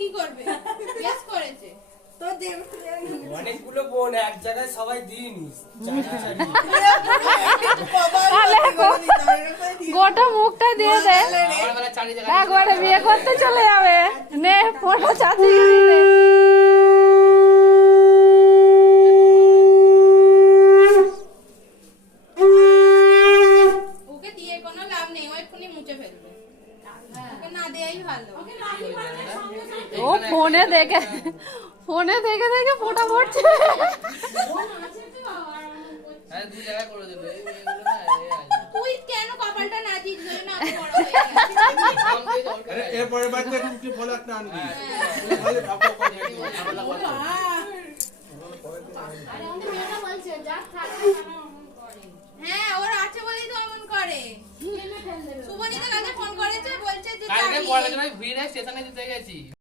কি করবে? গেস করেছে। তো অনেকগুলো বোন এক জায়গায় সবাই দিইনি। গোটা মুখটা দিয়ে দে, একবারে বিয়ে করতে চলে যাবে। নে ফোনটা চাচিয়ে দিয়ে দে। ওকে দিয়ে কোনো লাভ নেই, ও এক্ষুনি মুছে ফেলবে। ওকে না দেয়াই ভালো। ও ফোনে দেখে দেখে ফোটা পড়ছে। তুই কেন কপালটা নাচিস না? আমি বড় হয়ে গেছি। এরপরে বাড়িতে কি ফল একটা আনবি হ্যাঁ, ওর আছে বলেই তো এমন করে। শুভনীতা কাছে ফোন করেছে, বলছে যে কালকে পড়াশোনায় ভিড়ে স্টেশনে যেতে গেছি।